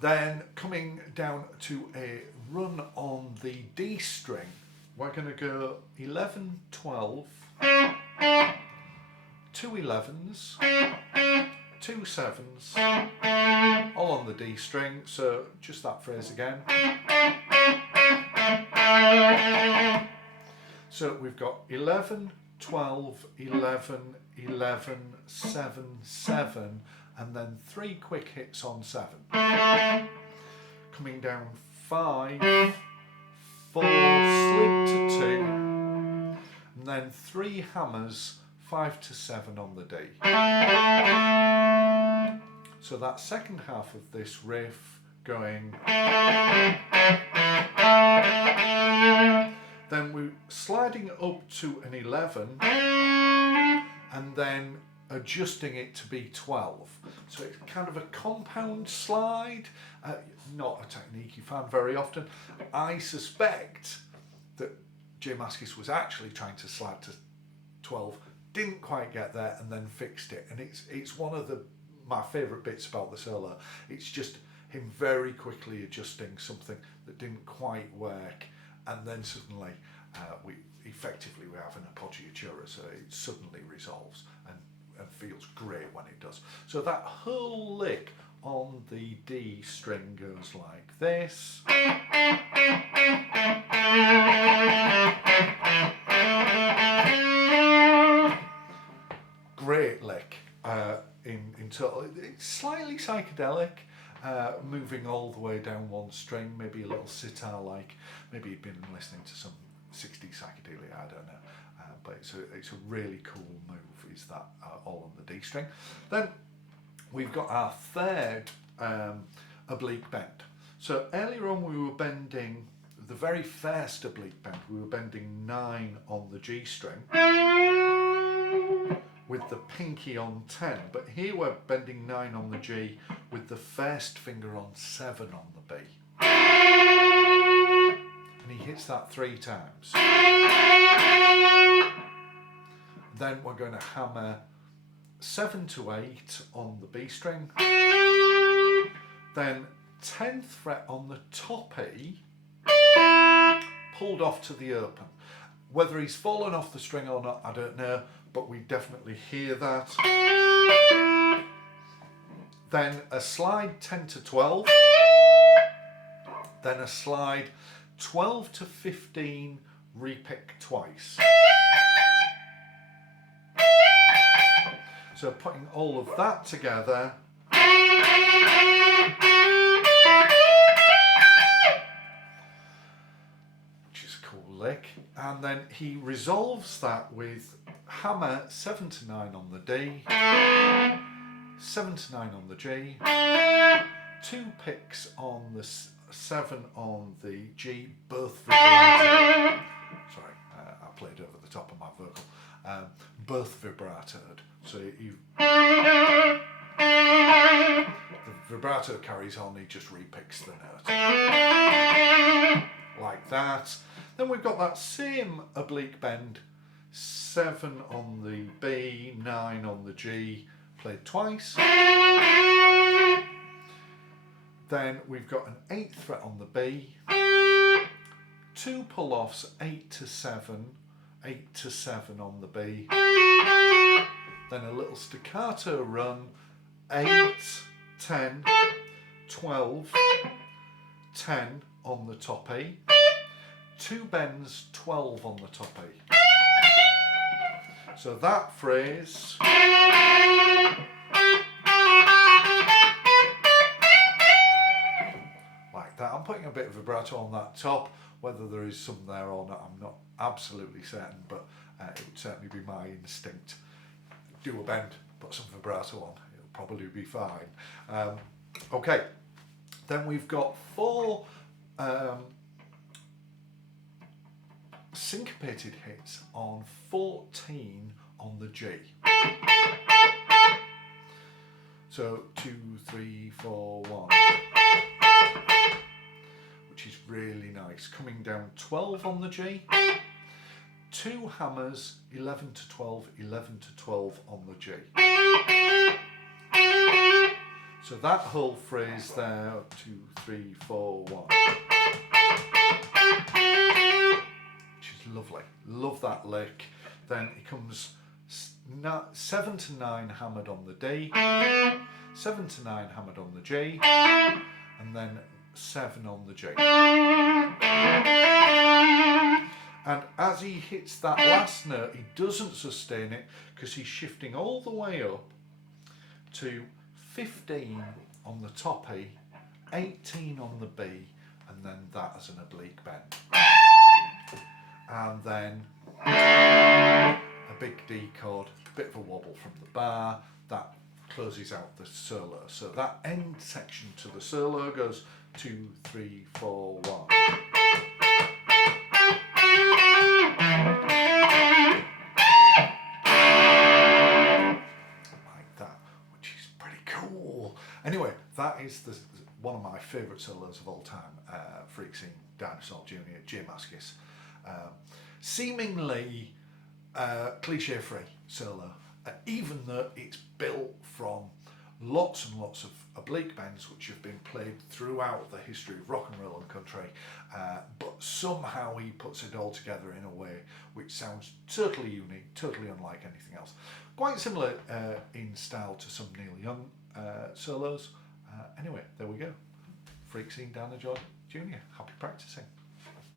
Then coming down to a run on the D string, we're going to go 11, 12, 2 11s, 2 7s, all on the D string, so just that phrase again. So we've got 11, 12, 11, 11, 7, 7, and then 3 quick hits on 7. Coming down 5, 4, slip to 2, and then 3 hammers, 5 to 7 on the D. So that second half of this riff going. Then we're sliding up to an 11 and then adjusting it to be 12. So it's kind of a compound slide, not a technique you find very often. I suspect that J Mascis was actually trying to slide to 12, didn't quite get there and then fixed it. And it's one of my favourite bits about the solo. It's just him very quickly adjusting something that didn't quite work, and then suddenly we have an appoggiatura, so it suddenly resolves and feels great when it does. So that whole lick on the D string goes like this. Great lick in total. It's slightly psychedelic, moving all the way down one string, maybe a little sitar-like. Maybe you've been listening to some 60s psychedelia, I don't know. But it's a really cool move, is that all on the D string. Then we've got our third oblique bend. So earlier on we were bending, the very first oblique bend, we were bending 9 on the G string with the pinky on 10, but here we're bending 9 on the G with the first finger on 7 on the B. And he hits that 3 times. Then we're going to hammer 7 to 8 on the B string, then 10th fret on the top E, pulled off to the open. Whether he's fallen off the string or not, I don't know, but we definitely hear that. Then a slide 10 to 12, then a slide 12 to 15, repick twice. So putting all of that together, which is a cool lick, and then he resolves that with hammer 7 to 9 on the D, 7 to 9 on the G, 2 picks on the 7 on the G, both vibrato. Sorry, I played over the top of my vocal. Both vibratoed. So the vibrato carries on, he just repicks the note. Like that. Then we've got that same oblique bend, 7 on the B, 9 on the G, played twice. Then we've got an 8th fret on the B, 2 pull-offs, 8 to 7, 8 to 7 on the B, then a little staccato run, 8, 10, 12, 10 on the top E, 2 bends, 12 on the top E. So that phrase like that. I'm putting a bit of vibrato on that top. Whether there is some there or not, I'm not absolutely certain, but it would certainly be my instinct. Do a bend, put some vibrato on, it'll probably be fine. Okay, then we've got 4 syncopated hits on 14 on the G. So 2, 3, 4, 1. Which is really nice. Coming down 12 on the G, 2 hammers, 11 to 12, 11 to 12 on the G. So that whole phrase there, 2, 3, 4, 1, which is lovely. Love that lick. Then it comes 7 to 9 hammered on the D, 7 to 9 hammered on the G, and then 7 on the G. And as he hits that last note, he doesn't sustain it because he's shifting all the way up to 15 on the top E, 18 on the B, and then that as an oblique bend. And then a big D chord, a bit of a wobble from the bar, that closes out the solo. So that end section to the solo goes 2, 3, 4, 1. Like that, which is pretty cool. Anyway, that is one of my favourite solos of all time, Freak Scene Dinosaur Jr., J Mascis. Seemingly cliche-free solo, even though it's built from lots and lots of oblique bends which have been played throughout the history of rock and roll and country, but somehow he puts it all together in a way which sounds totally unique, totally unlike anything else. Quite similar in style to some Neil Young solos. Anyway, there we go. Freak Scene Dinosaur Jr. Happy practicing.